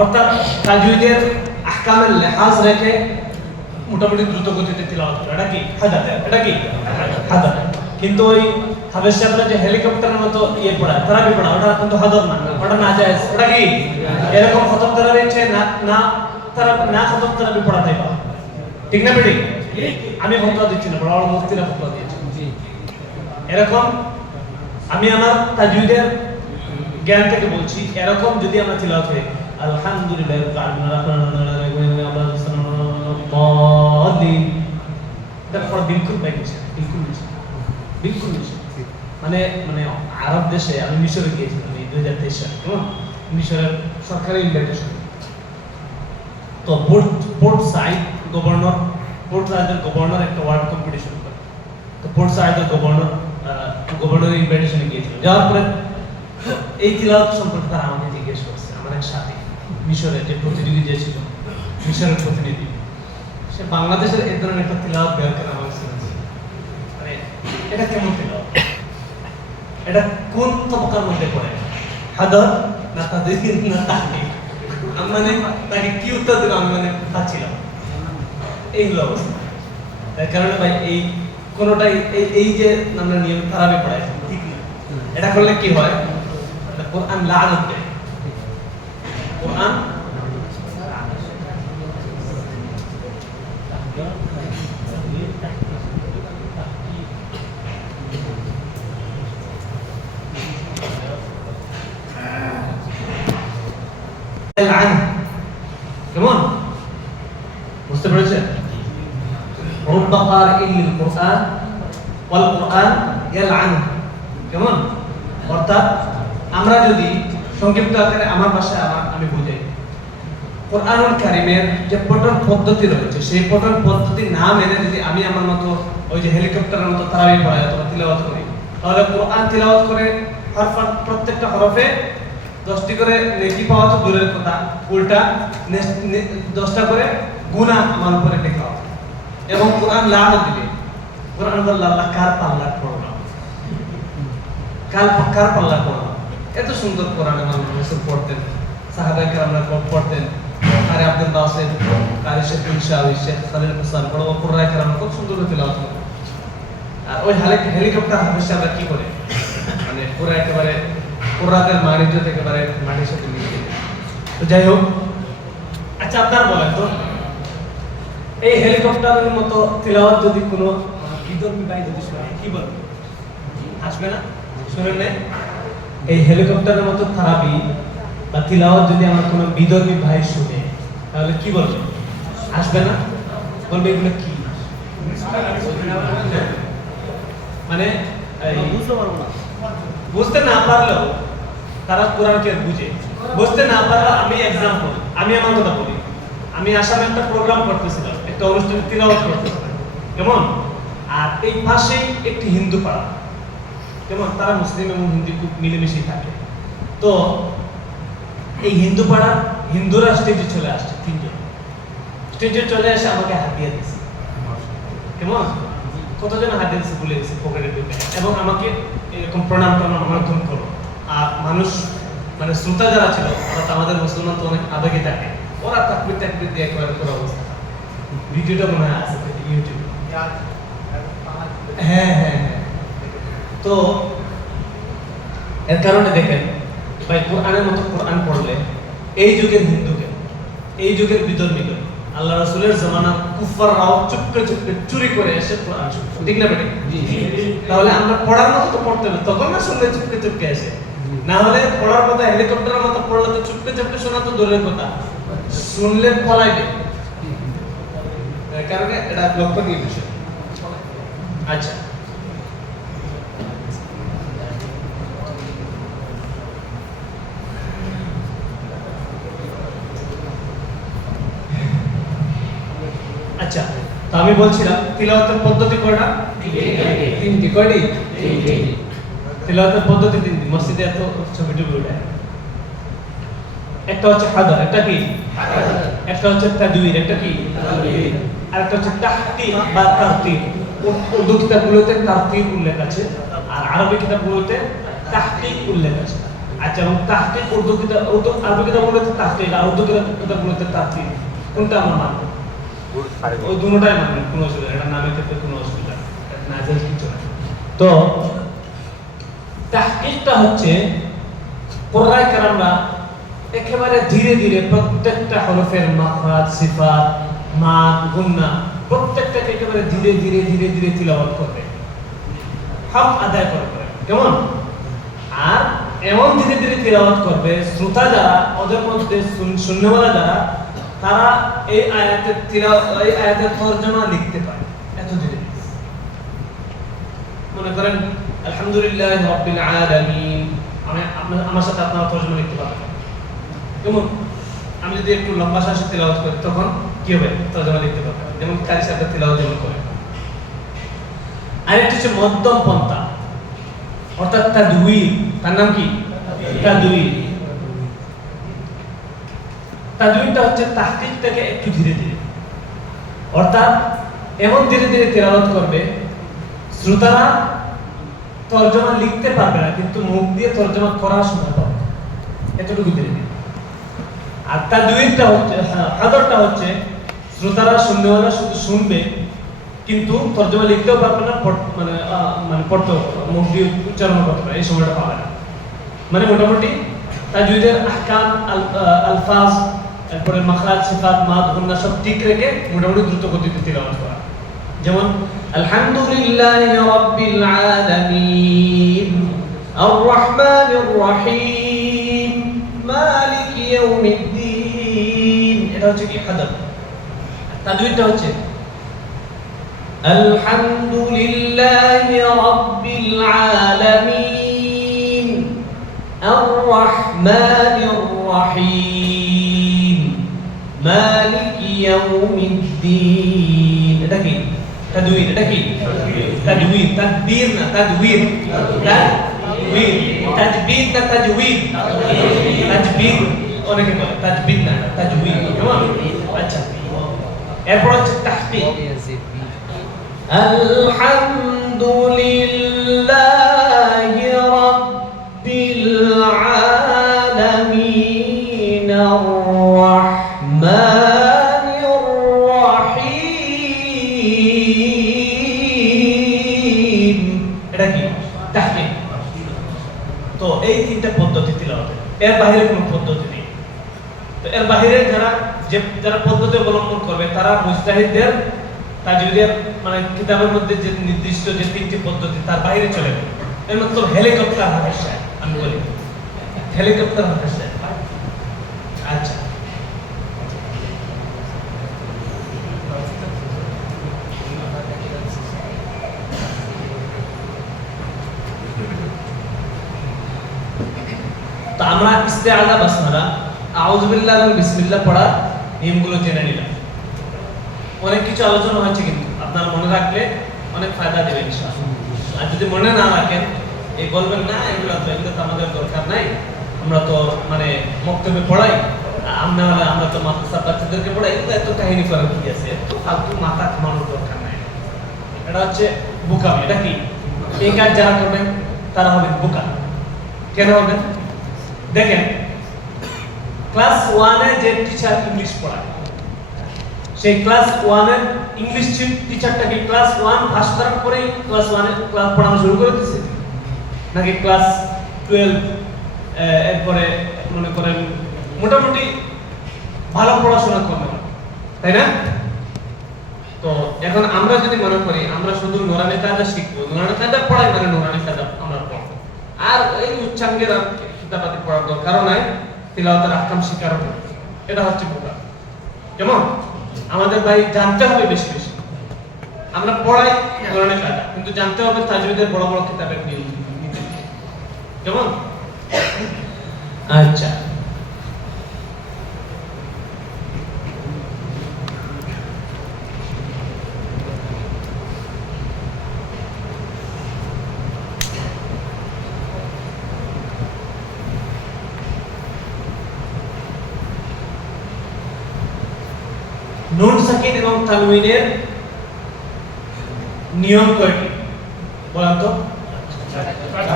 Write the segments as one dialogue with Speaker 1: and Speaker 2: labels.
Speaker 1: অর্থাৎ তাজউদের আহকামের লেহাজ রেখে মোটামুটি দ্রুত গতিতে তিলাওয়াত করে। এটা কি? হাদাত। এটা কি? হাদাত। কিন্তু ওই হাবেশ সাহেবরা যে হেলিকপ্টারের মতো ইয়ে পড়ায় তারাবি পড়া ওটা কিন্তু হাদর না। ওটা না যায় ওটা কি? এরকম খতম তারাবি হচ্ছে না না তারা না খতম তারাবি পড়াতে পারে? ঠিক না বেটি? আমি ফতোয়া দিচ্ছি না বড় বড় মুফতিরা ফতোয়া দিয়েছে। এরকম আমি আমার তাজউদের জ্ঞান থেকে বলছি এরকম যদি আমরা তিলাওয়াত করি মানে মানে আরব দেশে আমি মিশরে গিয়েছিলাম দুই হাজার তেইশ সালে কেমন মিশরের সরকারি ইনভাইটেশন তো port port side governor port সাইডের গভর্নর একটা ওয়ার্ল্ড কম্পিটিশন করে তো পোর্ট সাইডের গভর্নর গভর্নরের ইনভাইটেশনে গিয়েছিল যাওয়ার পরে এই তিলাওয়াত সম্পর্কে তারা আমাকে জিজ্ঞেস করছে আমার এক সাথী। মিশরের যে প্রতিনিধি যে ছিল, মিশরের প্রতিনিধি, সে বাংলাদেশের এই ধরনের একটা তিলাওয়াত বের করে শুনেছে মানে এটা কেমন তিলাওয়াত? এটা কোন তবকার মধ্যে পড়ে? হাদর না তাদের না তাকে মানে তাকে কি উত্তর দেবো আমি মানে পাচ্ছিলাম এই হলো অবস্থা। তার কারণে ভাই, এই কোনোটাই, এই যে আমরা নিয়ম তারাবি পড়াই, ঠিক না? এটা করলে কি হয়? এটা কোরআন লানত দেয় কোরআন العن কেমন বুঝতে পেরেছেন رب قارئ للقرآن والقرآن يلعن কেমন অর্থাৎ আমরা যদি সংক্ষিপ্ত আকারে আমার ভাষায় আমার আমি বুঝাই। কোরআনুল কারিমের যে পঠন পদ্ধতি রয়েছে, সেই পঠন পদ্ধতি না মেনে যদি আমি আমার মতো ওই যে হেলিকপ্টারের মতো তারাবি পড়াই অথবা তিলাওয়াত করি, তাহলে কোরআন তিলাওয়াত করে হরফ প্রত্যেকটা হরফে দশটি করে নেকি পাওয়া তো দূরের কথা, উল্টা নে- নে- দশটা করে গুনাহ আমার উপরে লেখা হবে। এবং কোরআন লাভ দিবে। কোরআন বলল, আল্লাহ কার পাল্লা পড়ল কাল কার পাল্লা পড়ল এত সুন্দর কোরআন আমার পড়তেন। সাহাবাই কারামরা পড়তেন। আরে আব্দুল বাসের কারি শেখ ইনশাআল্লাহ শেখ সালিল হোসেন বড় বড় কুরআন কারামরা খুব সুন্দর করে তেলাওয়াত করতেন। আর ওই হেলি- হেলিকপ্টার হাফেজ সাহেবরা কি করে? মানে পুরো একেবারে কুরআনের মানিজ্য থেকে একেবারে মাটির সাথে মিশে। তো যাই হোক আচ্ছা আপনার বলেন তো, এই হেলিকপ্টারের মতো তিলাওয়াত যদি কোনো বিদর্মী ভাই যদি কি বলবে আসবে না? শুনেন না এই হেলিকপ্টারের মতো থারাবি বা তিলাওয়াত যদি আমার কোনো বিদর্মী ভাই শুনে, তাহলে কি বলবে? আসবে না? বলবে এগুলো কি? মানে বুঝতে না পারলেও তারা কোরআনকে বুঝে। বুঝতে না পারলেও আমি এক্সাম্পল আমি আমার কথা বলি। আমি আসামে একটা প্রোগ্রাম করতেছিলাম, একটা অনুষ্ঠানে তিলাওয়াত করতেছিলাম। কেমন? আর এই পাশেই একটি হিন্দু পাড়া। কেমন তারা মুসলিম এবং হিন্দু খুব মিলেমিশেই থাকে। তো এই হিন্দু পাড়া, হিন্দুরা স্টেজে চলে আসছে তিনজন। স্টেজে চলে এসে আমাকে হাত দিয়ে দিচ্ছে কেমন? কতজন হাত দিয়েছে ভুলে গেছে পকেটে ঢুকে এবং আমাকে এরকম প্রণাম টনাম সমর্থন করো। আর মানুষ মানে শ্রোতা যারা ছিল তো আমাদের মুসলমান তো অনেক আবেগে থাকে, ওরা তাকবির তাকবির দিয়ে একবার পুরো অবস্থা। ভিডিওটা মনে হয় আছে ইউটিউবে হ্যাঁ হ্যাঁ হ্যাঁ। তো এর কারণে দেখেন ভাই কোরআনের মতো কোরআন পড়লে এই যুগের হিন্দুকে এই যুগের বিধর্মীকে আল্লাহ রাসূলের জামানা কুফাররাও চুপকে চুপকে চুরি করে এসে কোরআন ঠিক না বেটি তাহলে আমরা পড়ার মতো তো পড়তে হবে তখন না শুনলে চুপকে চুপকে এসে? না হলে পড়ার কথা হেলিকপ্টারের মতো পড়লে তো চুপকে চুপকে শোনা তো দূরের কথা। শুনলে পলাইবে। কারণে এটা লক্ষণীয় বিষয় আচ্ছা আচ্ছা তো আমি বলছিলাম তিলাওয়াতের পদ্ধতি কয়টা? তিনটি। কয়টি তিলাওয়াতের পদ্ধতি তিনটি। মসজিদে এত ছবি টবি উঠে একটা হচ্ছে হাদার একটা কি? একটা হচ্ছে তাদউইর একটা কি? আর একটা হচ্ছে তাহতিম বা তারতিব উর্দু কিতাবগুলোতে তারতিব উল্লেখ আছে আর আরবি কিতাবগুলোতে তাহতিব উল্লেখ আছে। আচ্ছা এবং তাহকিক উর্দু কিতাব উর্দু আরবি কিতাব বলতে তাহকিক আর উর্দু কিতাব কিতাব বলতে তাহকিক কোনটা আমরা মানবো? ওই দুটোটাই মানবেন কোনো অসুবিধা এটা নামের ক্ষেত্রে কোনো অসুবিধা নাজেল কিছু না তো তাহকিকটা হচ্ছে কোরআন কারামরা একেবারে ধীরে ধীরে প্রত্যেকটা হরফের মাখরাজ সিফাত মান গুন্না প্রত্যেকটাকে একেবারে ধীরে ধীরে ধীরে ধীরে তিলাওয়াত করবে। হক আদায় করে করে। কেমন? এমন ধীরে ধীরে তিলাওয়াত করবে, শ্রোতা যারা, ওদের মধ্যে শুন- শূন্যওয়ালা যারা, তারা এই আয়াতের এই আয়াতের তর্জমা লিখতে পারে এত ধীরে মনে করেন, আলহামদুলিল্লাহ রাব্বিল আলামিন। আমি আমার সাথে আপনারা তর্জমা লিখতে পারবেন যেমন, আমি যদি একটু লম্বা শ্বাসে তেলাওয়াত করি, তখন কি হবে? তর্জমা লিখতে পারবেন যেমন কারি সাথে তেলাওয়াত যেমন করে আরেকটি হচ্ছে মধ্যম পন্থা, অর্থাৎ তাদউইর তার নাম কি? তাদউইর তাদউইরটা হচ্ছে তাহকিক থেকে একটু ধীরে ধীরে। অর্থাৎ এমন ধীরে ধীরে তেলাওয়াত করবে শ্রোতারা তর্জমা লিখতে পারবে না কিন্তু মুখ দিয়ে তর্জমা করার সময় পাবে। এতটুকু ধীরে ধীরে। আর তার দুইটা হচ্ছে হ্যাঁ, হাদরটা হচ্ছে শ্রোতারা শুননেওয়ালা শুধু শুনবে কিন্তু তর্জমা লিখতেও পারবে না মানে মানে পড়তেও মুখ দিয়ে উচ্চারণ করতে পারে এই সময়টা পাবে না। মানে মোটামুটি তাজুইদের আহকাম আলফাজ তারপরে মাখরাজ, সিফাত, মাদ হুন্না সব ঠিক রেখে মোটামুটি দ্রুত গতিতে তিলাওয়াত করা। যেমন, আলহামদুলিল্লাহি রাব্বিল আলামিন আর রহমানির রহিম, মালিক ইয়াউমিদ্দিন। এটা হচ্ছে কি? হাদাব। তাজুইদটা হচ্ছে, আলহামদুলিল্লাহি রাব্বিল আলামিন الرحمن الرحيم مالك يوم الدين এটা কি তাদউইর এটা কি তাদউইর তাদবীর না তাদউইর তাদউইর তাজবীর না তাজউইর তাজবীর অনেকে বলে তাজবীর না তাজউইর কেমন আচ্ছা এরপর হচ্ছে তাহকিক الحمد যারা পদ্ধতি অবলম্বন করবে, তারা মুস্তাহিদদের তাজবিদের মানে কিতাবের মধ্যে যে নির্দিষ্ট যে তিনটি পদ্ধতি, তার বাইরে চলে যাবে এর মতলব হেলিকপ্টার হাফেজ আমি বলি। হেলিকপ্টার হাফেজ আচ্ছা। আমরা ইস্তেআযা বাসমালা আউযু বিল্লাহ এবং বিসমিল্লাহ পড়া নিয়মগুলো জেনে নিলাম। অনেক কিছু আলোচনা হয়েছে কিন্তু, আপনারা মনে রাখলে অনেক ফায়দা দেবে আর যদি মনে না রাখেন, এই বলবেন, না, এগুলো তো এগুলো তো আমাদের দরকার নাই, আমরা তো মানে মক্তবে পড়াই আমরা হলে আমরা তো মাদ্রাসা বাচ্চাদেরকে পড়াই, এগুলো এত কাহিনী করার কি আছে? ফালতু মাথা ঘামানোর দরকার নাই। এটা হচ্ছে বোকা, এটা কি? এই কাজ যারা করবেন, তারা হবেন বোকা। কেন হবেন? দেখেন ক্লাস ওয়ানে যে টিচার ইংলিশ পড়ায়, সেই ক্লাস ওয়ানের ইংলিশ টিচারটা কি ক্লাস ওয়ান পাস করার পরেই ক্লাস ওয়ানে ক্লাস পড়ানো শুরু করে দিছে। নাকি ক্লাস টুয়েলভ এরপরে মনে করেন মোটামুটি ভালো পড়াশোনা করবে তাই না? তো এখন আমরা যদি মনে করি, আমরা শুধু নোরানি কাজা শিখব, নোরানি কাজা পড়াই মানে নোরানি কাজা আমরা পড়ব। আর এই উচ্চাঙ্গের কিতাবাদি পড়ার দরকারও নাই। তিলাওয়াতের আহকাম শিকার হবে। এটা হচ্ছে বোকা কেমন? আমাদের ভাই জানতে হবে বেশি বেশি। আমরা পড়াই কোরআনের কাজা, কিন্তু জানতে হবে তাজবিদের বড় বড় কিতাবের নিয়ম। কেমন? আচ্ছা। নুন সাকিন এবং তানউইনের নিয়ম কয়টি বলেন তো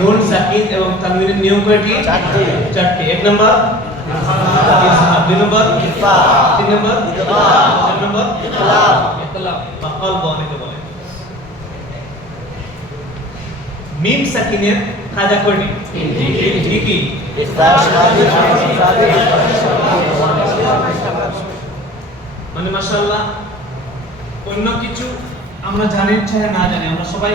Speaker 1: নুন সাকিন এবং তানবিনের নিয়ম কয়টি
Speaker 2: চারটি।
Speaker 1: চারটি এক নম্বর ইজহার দুই নম্বর তিন নম্বর চার নম্বর
Speaker 2: ইকলাব।
Speaker 1: ইকলাব বা কলব অনেকে বলে মিম সাকিনের কাজা কয়টি
Speaker 2: তিনটি।
Speaker 1: কি কি
Speaker 2: ইফতার সাদিক সাদিক
Speaker 1: মানে মাসাল্লাহ অন্য কিছু আমরা জানি চাই না জানি আমরা সবাই